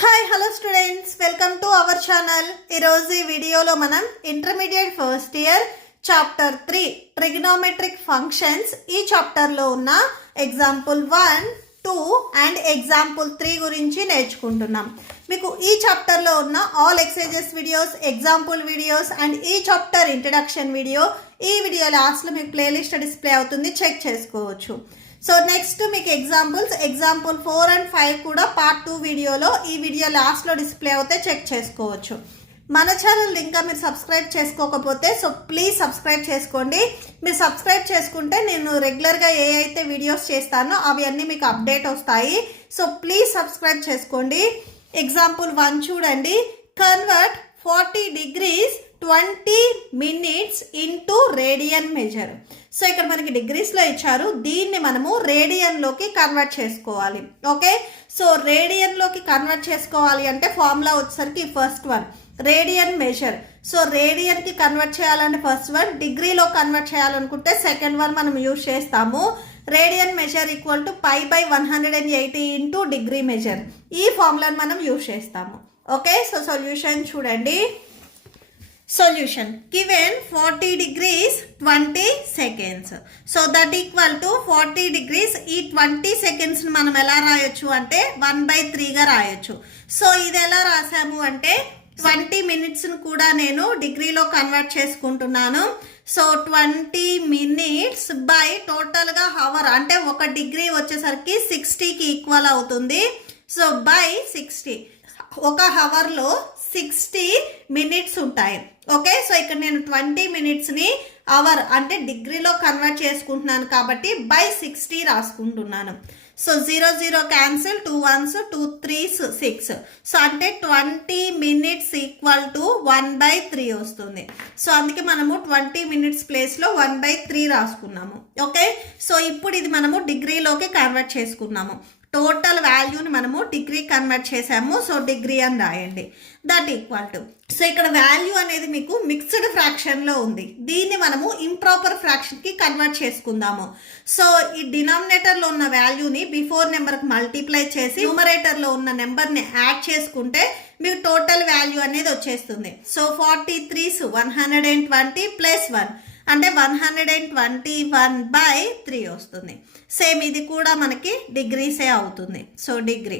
Hi hello students, welcome to our channel. ఈరోజు ఈ వీడియోలో మనం intermediate first year chapter 3 trigonometric functions ఈ చాప్టర్లో ఉన్న ఎగ్జాంపుల్ 1, 2 అండ్ ఎగ్జాంపుల్ 3 గురించి నేర్చుకుంటున్నాం. మీకు ఈ చాప్టర్లో ఉన్న all exercises videos, example videos and ఈ చాప్టర్ ఇంట్రడక్షన్ వీడియో ఈ వీడియో లాస్ట్లో మీకు ప్లేలిస్ట్ డిస్ప్లే అవుతుంది, చెక్ చేసుకోవచ్చు. సో నెక్స్ట్ మీకు ఎగ్జాంపుల్ 4 అండ్ 5 కూడా పార్ట్ 2 వీడియోలో ఈ వీడియో లాస్ట్లో డిస్ప్లే అవుతే చెక్ చేసుకోవచ్చు. మన ఛానల్ ఇంకా మీరు సబ్స్క్రైబ్ చేసుకోకపోతే సో ప్లీజ్ సబ్స్క్రైబ్ చేసుకోండి. మీరు సబ్స్క్రైబ్ చేసుకుంటే నేను రెగ్యులర్గా ఏ అయితే వీడియోస్ చేస్తానో అవి అన్నీ మీకు అప్డేట్ వస్తాయి. సో ప్లీజ్ సబ్స్క్రైబ్ చేసుకోండి. ఎగ్జాంపుల్ 1 చూడండి. Convert 40 degrees 20 minutes into radian measure. So ఇక్కడ మనకి డిగ్రీస్లో ఇచ్చారు, దీన్ని మనము రేడియన్లోకి కన్వర్ట్ చేసుకోవాలి. ఓకే, సో రేడియన్లోకి కన్వర్ట్ చేసుకోవాలి అంటే ఫార్ములా వచ్చేసరికి first one radian measure. So రేడియన్కి కన్వర్ట్ చేయాలంటే ఫస్ట్ వన్, డిగ్రీలో కన్వర్ట్ చేయాలనుకుంటే సెకండ్ వన్ మనం యూజ్ చేస్తాము. Radian measure equal to π/180 into degree measure. ఈ ఫార్ములాని మనం యూజ్ చేస్తాము. ఓకే, సో సొల్యూషన్ చూడండి. Solution given 40 degrees 20 seconds. So that equal to 40 degrees ఈ 20 seconds మనం ఎలా రాయొచ్చు అంటే 1/3గా రాయొచ్చు. సో ఇది ఎలా రాసాము అంటే 20 minutesని కూడా నేను డిగ్రీలో కన్వర్ట్ చేసుకుంటున్నాను. సో 20 minutes బై టోటల్గా హవర్ అంటే 1 డిగ్రీ వచ్చేసరికి 60కి ఈక్వల్ అవుతుంది. సో బై 60, ఒక హవర్లో 60 minutes ఉంటాయి. ఓకే, సో ఇక్కడ నేను 20 minutesని అవర్ అంటే డిగ్రీలో కన్వర్ట్ చేసుకుంటున్నాను కాబట్టి బై 60 రాసుకుంటున్నాను. So 0 0 cancel, 2 1s 2 3s 6. So అంటే 20 minutes ఈక్వల్ టు 1/3 వస్తుంది. సో అందుకే మనము 20 minutes ప్లేస్లో 1/3 రాసుకున్నాము. ఓకే, సో ఇప్పుడు ఇది మనము డిగ్రీలోకి కన్వర్ట్ చేసుకున్నాము. టోటల్ వాల్యూని మనము డిగ్రీ కన్వర్ట్ చేసాము. సో డిగ్రీ అని రాయండి. దట్ ఈక్వల్ టు, సో ఇక్కడ వాల్యూ అనేది మీకు మిక్స్డ్ ఫ్రాక్షన్లో ఉంది, దీన్ని మనము ఇంప్రాపర్ ఫ్రాక్షన్కి కన్వర్ట్ చేసుకుందాము. సో ఈ డినామినేటర్లో ఉన్న వాల్యూని బిఫోర్ నెంబర్కి మల్టిప్లై చేసి న్యూమరేటర్లో ఉన్న నెంబర్ని యాడ్ చేసుకుంటే మీకు టోటల్ వాల్యూ అనేది వచ్చేస్తుంది. సో 43s 120 ప్లస్ 1 అంటే 121/3 వస్తుంది. సేమ్ ఇది కూడా మనకి డిగ్రీసే అవుతుంది. So degree.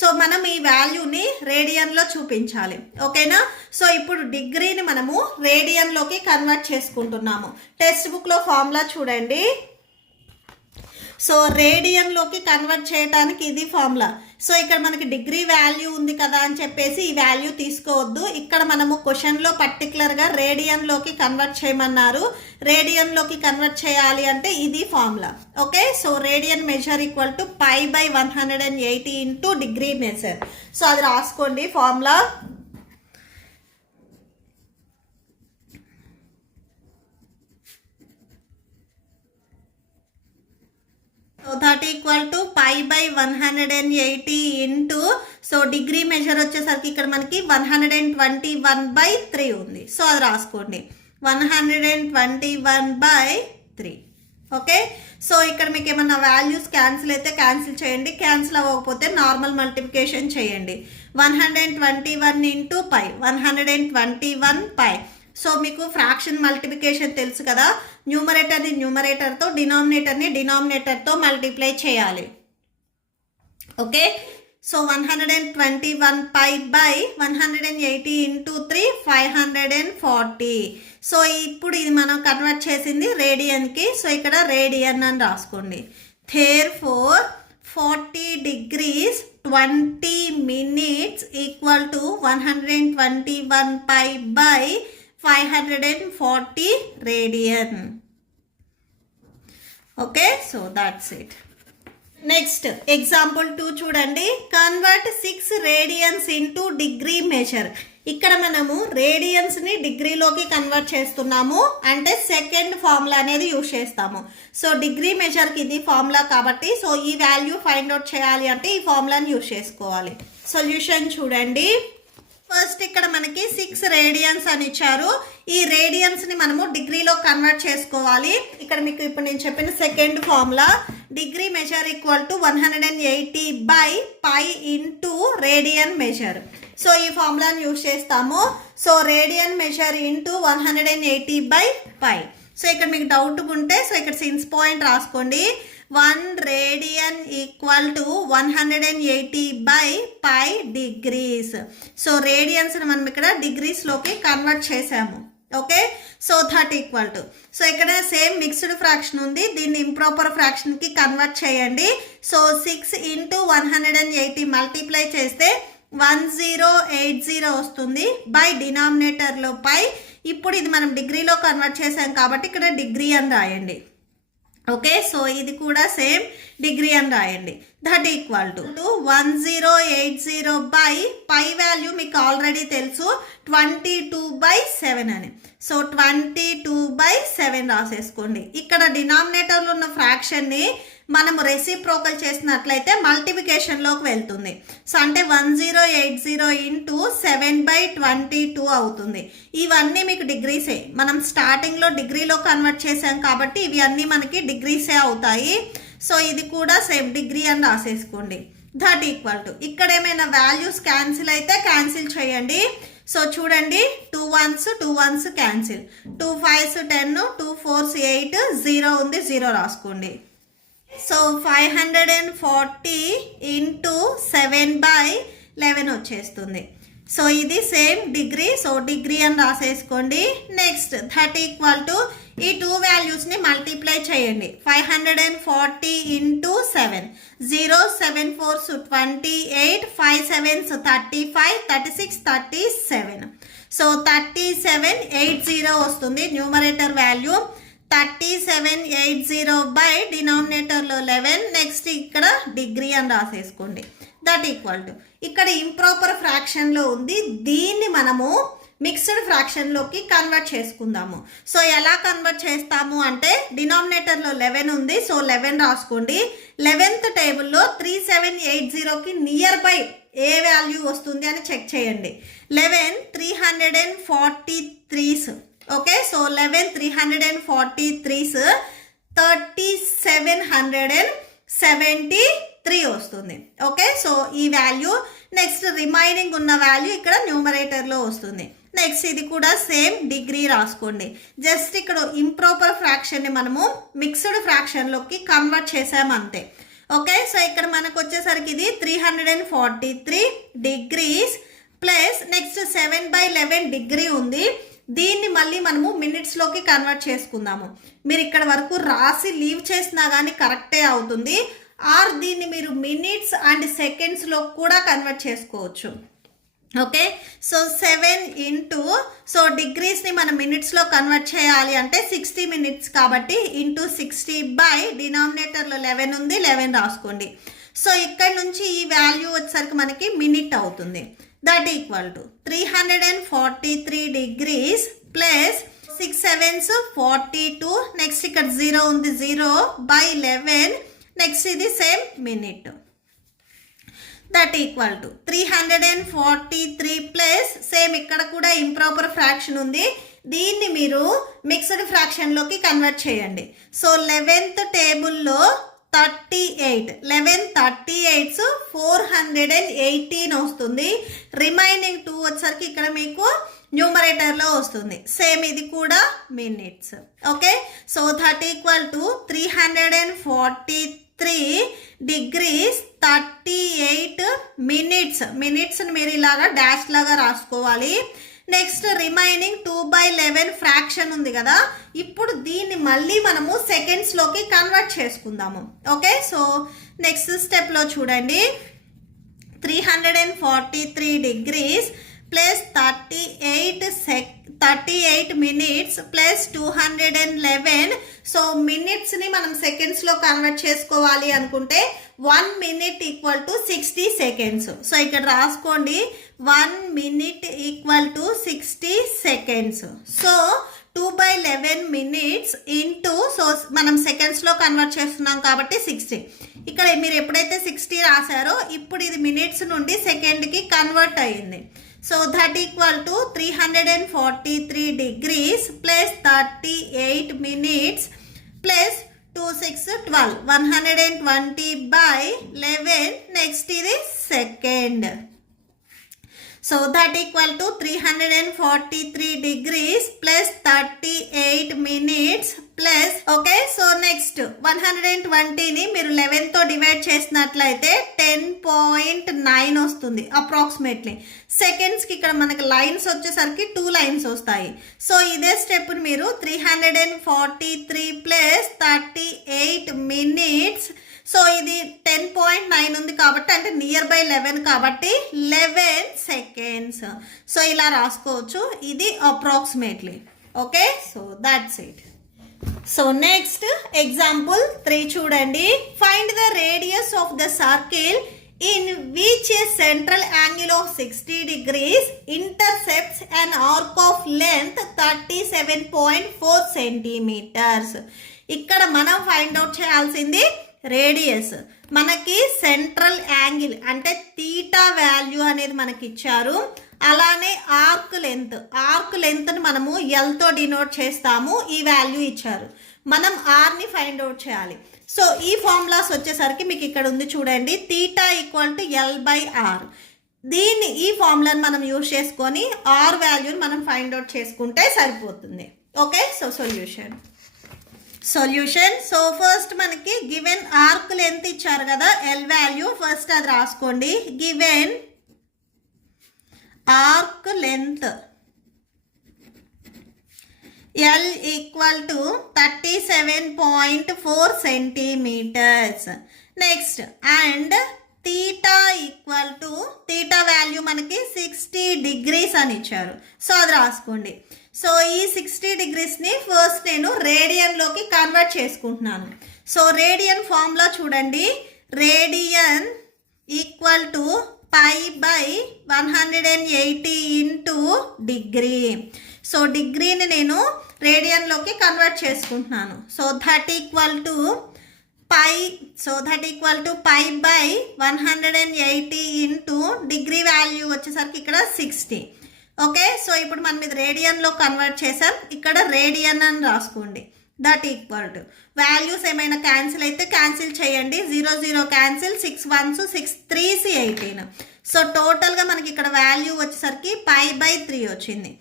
సో మనం ఈ వాల్యూని రేడియన్లో చూపించాలి. ఓకేనా, సో ఇప్పుడు డిగ్రీని మనము రేడియన్లోకి కన్వర్ట్ చేసుకుంటున్నాము. టెక్స్ట్ బుక్లో ఫార్ములా చూడండి. సో రేడియన్లోకి కన్వర్ట్ చేయడానికి ఇది ఫార్ములా. సో ఇక్కడ మనకి డిగ్రీ వాల్యూ ఉంది కదా అని చెప్పేసి ఈ వాల్యూ తీసుకోవద్దు. ఇక్కడ మనము క్వశ్చన్లో పర్టికులర్గా రేడియన్లోకి కన్వర్ట్ చేయమన్నారు. రేడియన్లోకి కన్వర్ట్ చేయాలి అంటే ఇది formula. Okay, so radian measure equal to π/180 into degree measure. So అది రాసుకోండి formula. So that equal to π/180 into, so degree measure వచ్చేసరికి ఇక్కడ మనకి 121/3 ఉంది. సో అది రాసుకోండి 121/3. ఓకే, సో ఇక్కడ మీకు ఏమన్నా వాల్యూస్ క్యాన్సిల్ అయితే క్యాన్సిల్ చేయండి, క్యాన్సిల్ అవ్వకపోతే నార్మల్ మల్టిప్లికేషన్ చేయండి. 121 ఇంటూ π 121π. సో మీకు ఫ్రాక్షన్ మల్టిప్లికేషన్ తెలుసు కదా, న్యూమరేటర్ని న్యూమరేటర్తో, డినామినేటర్ని డినామినేటర్తో మల్టిప్లై చేయాలి. Okay, so 121π/180 into 3 540. సో ఇప్పుడు ఇది మనం కన్వర్ట్ చేసింది రేడియన్కి. సో ఇక్కడ రేడియన్ అని రాసుకోండి. Therefore 40 degrees 20 minutes equal to 121π/540 radian. Okay, so that's it. Next example 2 చూడండి. Convert 6 radians into degree measure. ఇక్కడ మనము రేడియన్స్ని డిగ్రీలోకి కన్వర్ట్ చేస్తున్నాము అంటే సెకండ్ ఫార్ములా అనేది యూజ్ చేస్తాము. సో డిగ్రీ మెజర్కి ఇది ఫార్ములా కాబట్టి సో ఈ వాల్యూ ఫైండ్ అవుట్ చేయాలి అంటే ఈ ఫార్ములాని యూజ్ చేసుకోవాలి. సొల్యూషన్ చూడండి. ఫస్ట్ ఇక్కడ మనకి 6 radians అని ఇచ్చారు. ఈ రేడియన్స్ని మనము డిగ్రీలో కన్వర్ట్ చేసుకోవాలి. ఇక్కడ మీకు ఇప్పుడు నేను చెప్పిన second formula degree measure equal to 180/π into radian measure. So ఈ ఫార్ములాని యూజ్ చేస్తాము. So radian measure into 180/π. So ఇక్కడ మీకు డౌట్ ఉంటే సో ఇక్కడ సిన్స్ పాయింట్ రాసుకోండి. 1 radian equal to 180/π degrees. So రేడియన్స్ని మనం ఇక్కడ డిగ్రీస్లోకి కన్వర్ట్ చేసాము. Okay, so that equal to, so ఇక్కడ సేమ్ మిక్స్డ్ ఫ్రాక్షన్ ఉంది, దీన్ని ఇంప్రాపర్ ఫ్రాక్షన్కి కన్వర్ట్ చేయండి. సో 6 × 180 మల్టిప్లై చేస్తే 1080 వస్తుంది బై డినామినేటర్లో పై. ఇప్పుడు ఇది మనం డిగ్రీలో కన్వర్ట్ చేసాం కాబట్టి ఇక్కడ డిగ్రీ అని రాయండి. ఓకే, సో ఇది కూడా సేమ్ డిగ్రీ అని రాయండి. That equal to 1080 pi value మీకు ఆల్రెడీ తెలుసు 22/7 అని. సో 22/7 రాసేసుకోండి. ఇక్కడ డినామినేటర్లో ఉన్న ఫ్రాక్షన్ని మనము రెసిప్రోకల్ చేసినట్లయితే మల్టిప్లికేషన్లోకి వెళ్తుంది. సో అంటే 1080 × 7/22 అవుతుంది. ఇవన్నీ మీకు డిగ్రీసే, మనం స్టార్టింగ్లో డిగ్రీలో కన్వర్ట్ చేసాం కాబట్టి ఇవి అన్నీ మనకి డిగ్రీసే అవుతాయి. సో ఇది కూడా సేమ్ డిగ్రీ అని రాసేసుకోండి. దట్ ఈక్వల్ టు, ఇక్కడ ఏమైనా వాల్యూస్ క్యాన్సిల్ అయితే క్యాన్సిల్ చేయండి. సో చూడండి, 2 1s క్యాన్సిల్, 2 5s 10, 2 4s 8, 0 ఉంది, 0 రాసుకోండి. సో 540 × 7/11 వచ్చేస్తుంది. సో ఇది సేమ్ డిగ్రీ, సో డిగ్రీ అని రాసేసుకోండి. నెక్స్ట్ దట్ ఈక్వల్ టు ఈ 2 వాల్యూస్ని మల్టిప్లై చేయండి. 540 × 7, 0 7 4s 28, 5 7s 35, 36 37. సో 3780 వస్తుంది న్యూమరేటర్ వాల్యూ. 3780 బై డినామినేటర్లో 11. నెక్స్ట్ ఇక్కడ డిగ్రీ అని రాసేసుకోండి. దట్ ఈక్వల్ టు, ఇక్కడ ఇంప్రాపర్ ఫ్రాక్షన్లో ఉంది, దీన్ని మనము మిక్స్డ్ ఫ్రాక్షన్లోకి కన్వర్ట్ చేసుకుందాము. సో ఎలా కన్వర్ట్ చేస్తాము అంటే డినామినేటర్లో 11 ఉంది, సో 11 రాసుకోండి. 11th టేబుల్లో 3780కి నియర్ బై ఏ వాల్యూ వస్తుంది అని చెక్ చేయండి. 11 343s. ఓకే, సో 11 343s 3773 వస్తుంది. ఓకే, సో ఈ వాల్యూ. నెక్స్ట్ రిమైనింగ్ ఉన్న వాల్యూ ఇక్కడ న్యూమరేటర్లో వస్తుంది. నెక్స్ట్ ఇది కూడా సేమ్ డిగ్రీ రాసుకోండి. జస్ట్ ఇక్కడ ఇంప్రాపర్ ఫ్రాక్షన్ని మనము మిక్స్డ్ ఫ్రాక్షన్లోకి కన్వర్ట్ చేసామంతే. ఓకే, సో ఇక్కడ మనకు వచ్చేసరికి ఇది 343 డిగ్రీస్ ప్లస్ నెక్స్ట్ 7/11 డిగ్రీ ఉంది, దీన్ని మళ్ళీ మనము మినిట్స్లోకి కన్వర్ట్ చేసుకుందాము. మీరు ఇక్కడ వరకు రాసి లీవ్ చేసినా కానీ కరెక్టే అవుతుంది, ఆర్ దీన్ని మీరు మినిట్స్ అండ్ సెకండ్స్లో కూడా కన్వర్ట్ చేసుకోవచ్చు. ఓకే, సో 7 × సో డిగ్రీస్ని మనం మినిట్స్లో కన్వర్ట్ చేయాలి అంటే 60 minutes కాబట్టి ఇంటూ 60 బై డినామినేటర్లో 11 ఉంది, 11 రాసుకోండి. సో ఇక్కడ నుంచి ఈ వాల్యూ వచ్చేసరికి మనకి మినిట్ అవుతుంది. That equal to 343 degrees plus 6 7s 42. Next ఇక్కడ 0 ఉంది, 0 బై 11. నెక్స్ట్ ఇది same minute. That equal to 343 plus same ఇక్కడ కూడా ఇంప్రాపర్ ఫ్రాక్షన్ ఉంది, దీన్ని మీరు మిక్స్డ్ ఫ్రాక్షన్లోకి కన్వర్ట్ చేయండి. సో 11th టేబుల్లో 38, 11 38s 418 వస్తుంది. రిమైనింగ్ 2 వచ్చేసరికి ఇక్కడ మీకు న్యూమరేటర్లో వస్తుంది. సేమ్ ఇది కూడా minutes. Okay, so that equal to 343 degrees 38 minutes. మినిట్స్ని మీరు ఇలాగా డాష్ లాగా రాసుకోవాలి. నెక్స్ట్ రిమైనింగ్ 2/11 ఫ్రాక్షన్ ఉంది కదా, ఇప్పుడు దీన్ని మళ్ళీ మనము సెకండ్స్లోకి కన్వర్ట్ చేసుకుందాము. ఓకే, సో నెక్స్ట్ స్టెప్లో చూడండి, 343 degrees plus 38 minutes plus 211. So మినిట్స్ని మనం సెకండ్స్లో కన్వర్ట్ చేసుకోవాలి అనుకుంటే 1 minute equal to 60 seconds. So ఇక్కడ రాసుకోండి, 1 minute equal to 60 seconds. So 2/11 minutes into, so మనం సెకండ్స్లో కన్వర్ట్ చేస్తున్నాం కాబట్టి 60. ఇక్కడ మీరు ఎప్పుడైతే 60 రాశారో ఇప్పుడు ఇది మినిట్స్ నుండి సెకండ్కి కన్వర్ట్ అయ్యింది. So that equal to 343 degrees plus 38 minutes plus 2 6 12, 120/11. Next ఇది second. So that equal to 343 degrees plus 38 minutes plus okay. So next 120ని మీరు 11తో డివైడ్ చేసినట్లయితే 10.9 వస్తుంది అప్రాక్సిమేట్లీ. సెకండ్స్కి ఇక్కడ మనకి లైన్స్ వచ్చేసరికి 2 లైన్స్ వస్తాయి. సో ఇదే స్టెప్ని మీరు 343 ప్లస్ 38 minutes, సో ఇది 10.9 ఉంది కాబట్టి అంటే నియర్ బై 11 కాబట్టి 11 seconds. సో ఇలా రాసుకోవచ్చు, ఇది approximately. Okay, so that's it. So next example 3 చూడండి. Find the radius of the circle in which a central angle of 60 degrees intercepts an arc of length 37.4 centimeters. ఇక్కడ మనం find out చేయాల్సింది radius. మనకి central angle అంటే theta value అనేది మనకి ఇచ్చారు. అలానే ఆర్క్ లెంత్ని మనము ఎల్తో డినోట్ చేస్తాము. ఈ వాల్యూ ఇచ్చారు, మనం ఆర్ని ఫైండ్ అవుట్ చేయాలి. సో ఈ ఫార్ములాస్ వచ్చేసరికి మీకు ఇక్కడ ఉంది చూడండి, తీటా ఈక్వల్ టు L/R. ఈ ఫార్ములాని మనం యూజ్ చేసుకొని ఆర్ వాల్యూని మనం ఫైండ్ అవుట్ చేసుకుంటే సరిపోతుంది. Okay, so solution. So first మనకి గివెన్ ఆర్క్ లెంత్ ఇచ్చారు కదా, ఎల్ వాల్యూ ఫస్ట్ అది రాసుకోండి. Given arc length L equal to 37.4 centimeters. Next and theta equal to theta value మనకి 60 degrees అని ఇచ్చారు. సో అది రాసుకోండి. సో ఈ 60 degreesని ఫస్ట్ నేను రేడియన్లోకి కన్వర్ట్ చేసుకుంటున్నాను. సో రేడియన్ ఫార్ములా చూడండి, radian equal to π/180 into degree. So డిగ్రీని నేను రేడియన్లోకి కన్వర్ట్ చేసుకుంటున్నాను. So that equal to π/180 into degree value వచ్చేసరికి ఇక్కడ 60. ఓకే, సో ఇప్పుడు మనం ఇది రేడియన్లో కన్వర్ట్ చేసాం, ఇక్కడ రేడియన్ అని రాసుకోండి. దట్ ఈక్వల్ టు వాల్యూస్ ఏమైనా క్యాన్సిల్ అయితే క్యాన్సిల్ చేయండి, 0 0 క్యాన్సిల్, 6 1s 6 3s 18. సో టోటల్గా మనకి ఇక్కడ వాల్యూ వచ్చేసరికి π/3 వచ్చింది.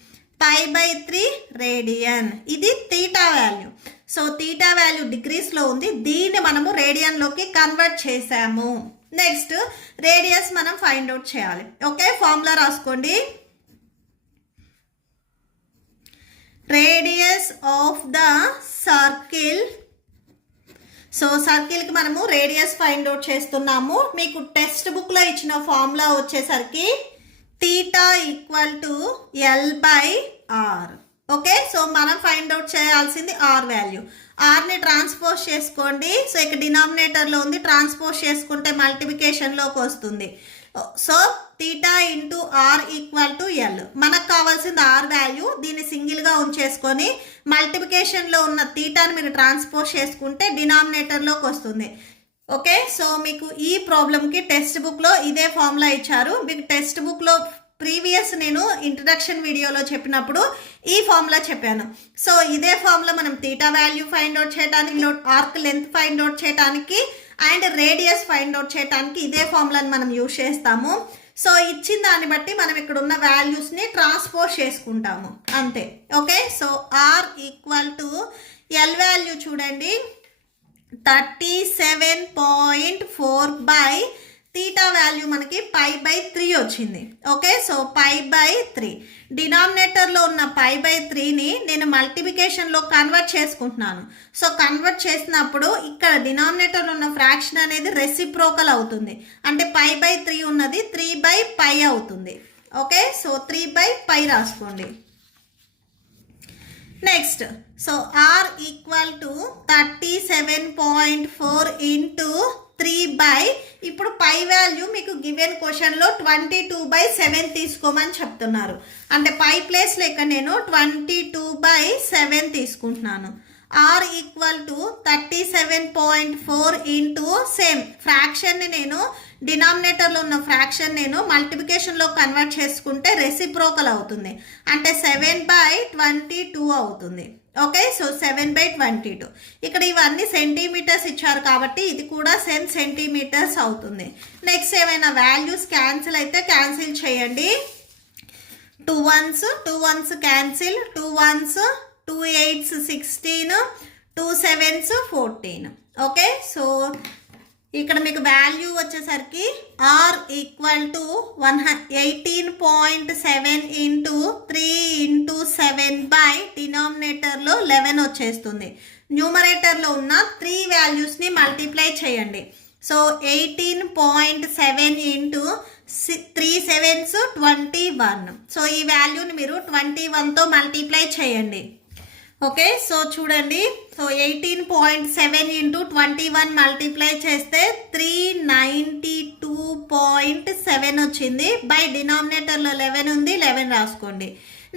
π/3 రేడియన్. ఇది theta value. So theta value డిగ్రీస్లో ఉంది, దీన్ని మనము రేడియన్లోకి కన్వర్ట్ చేసాము. నెక్స్ట్ రేడియస్ మనం ఫైండ్ అవుట్ చేయాలి. ఓకే, ఫార్ములా రాసుకోండి. Radius of the circle. So సర్కిల్కి మనము రేడియస్ ఫైండ్ అవుట్ చేస్తున్నాము. మీకు టెక్స్ట్ బుక్లో ఇచ్చిన ఫార్ములా వచ్చేసరికి theta equal to L/R. Okay, so మనం ఫైండ్ అవుట్ చేయాల్సింది ఆర్ వాల్యూ. ఆర్ని ట్రాన్స్పోజ్ చేసుకోండి. సో ఇక్కడ డినామినేటర్లో ఉంది, ట్రాన్స్పోజ్ చేసుకుంటే మల్టిప్లికేషన్లోకి వస్తుంది. So theta into R equal to L. మనకు కావాల్సింది ఆర్ వాల్యూ, దీన్ని సింగిల్గా ఉంచేసుకొని మల్టిప్లికేషన్లో ఉన్న తీటాని మీరు ట్రాన్స్పోజ్ చేసుకుంటే డినామినేటర్లోకి వస్తుంది. ఓకే, సో మీకు ఈ ప్రాబ్లంకి టెక్స్ట్ బుక్లో ఇదే ఫార్ములా ఇచ్చారు. మీకు టెక్స్ట్ బుక్లో ప్రీవియస్ నేను ఇంట్రడక్షన్ వీడియోలో చెప్పినప్పుడు ఈ ఫార్ములా చెప్పాను. సో ఇదే ఫార్ములా మనం తీటా వాల్యూ ఫైండ్ అవుట్ చేయడానికి, ఆర్క్ లెంత్ ఫైండ్ అవుట్ చేయడానికి అండ్ రేడియస్ ఫైండ్ అవుట్ చేయడానికి ఇదే ఫార్ములాని మనం యూజ్ చేస్తాము. సో ఇచ్చిన దాన్ని బట్టి మనం ఇక్కడ ఉన్న వాల్యూస్ని ట్రాన్స్పోజ్ చేసుకుంటాము అంతే. Okay, so R equal to L value చూడండి 37.4 బై తీటా వాల్యూ మనకి π/3 వచ్చింది. ఓకే, సో π/3 డినామినేటర్లో ఉన్న π/3ని నేను మల్టిప్లికేషన్లో కన్వర్ట్ చేసుకుంటున్నాను. సో కన్వర్ట్ చేసినప్పుడు ఇక్కడ డినామినేటర్లో ఉన్న ఫ్రాక్షన్ అనేది రెసిప్రోకల్ అవుతుంది, అంటే π/3 ఉన్నది 3/π అవుతుంది. ఓకే, సో 3/π రాసుకోండి. Next so R equal to 37.4 into 3/, ఇప్పుడు పై వాల్యూ మీకు గివెన్ క్వశ్చన్లో 22/7 తీసుకోమని చెప్తున్నారు. అంటే పై ప్లేస్లో ఇక్కడ నేను 22/7 తీసుకుంటున్నాను. R equal to 37.4 into same ఫ్రాక్షన్ని నేను డినామినేటర్లో ఉన్న ఫ్రాక్షన్ నేను మల్టిప్లికేషన్లో కన్వర్ట్ చేసుకుంటే రెసిప్రోకల్ అవుతుంది, అంటే 7/22 అవుతుంది. Okay, so 7/22. ఇక్కడ ఇవన్నీ సెంటీమీటర్స్ ఇచ్చారు కాబట్టి ఇది కూడా సేమ్ సెంటీమీటర్స్ అవుతుంది. నెక్స్ట్ ఏమైనా వాల్యూస్ క్యాన్సిల్ అయితే క్యాన్సిల్ చేయండి. 2 ones cancel, 2 ones 2 8s 16, 2 7s 14. Okay, so ఇక్కడ మీకు వాల్యూ వచ్చేసరికి R equal to 18.7 into 3 into 7 by డినామినేటర్లో 11 వచ్చేస్తుంది. న్యూమరేటర్లో ఉన్న 3 వాల్యూస్ని మల్టిప్లై చేయండి. So 18.7 into 3 7s 21. సో ఈ వాల్యూని మీరు 21తో మల్టిప్లై చేయండి. ఓకే, సో చూడండి, సో 18.7 ఇంటూ 21 మల్టిప్లై చేస్తే 392.7 వచ్చింది. బై డినామినేటర్లో 11 ఉంది, 11 రాసుకోండి.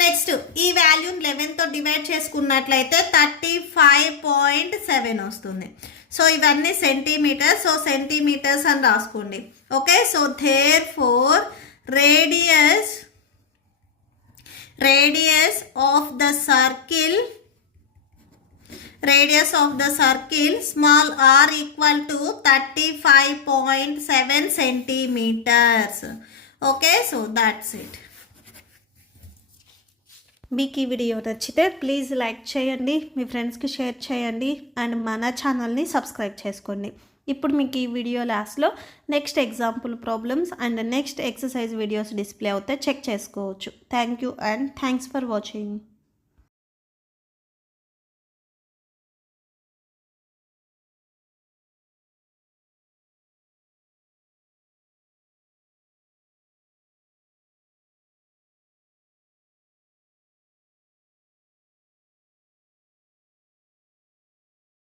నెక్స్ట్ ఈ వాల్యూని 11తో డివైడ్ చేసుకున్నట్లయితే 35.7 వస్తుంది. సో ఇవన్నీ సెంటీమీటర్స్, సో సెంటీమీటర్స్ అని రాసుకోండి. Okay, so therefore radius of the circle small r equal to 35.7 centimeters. Okay, so that's it. మీకు ఈ వీడియో నచ్చితే ప్లీజ్ లైక్ చేయండి, మీ ఫ్రెండ్స్కి షేర్ చేయండి అండ్ మన ఛానల్ని సబ్స్క్రైబ్ చేసుకోండి. ఇప్పుడు మీకు ఈ వీడియో లాస్ట్లో next example problems and next exercise videos display అవుతాయి, చెక్ చేసుకోవచ్చు. Thank you and thanks for watching.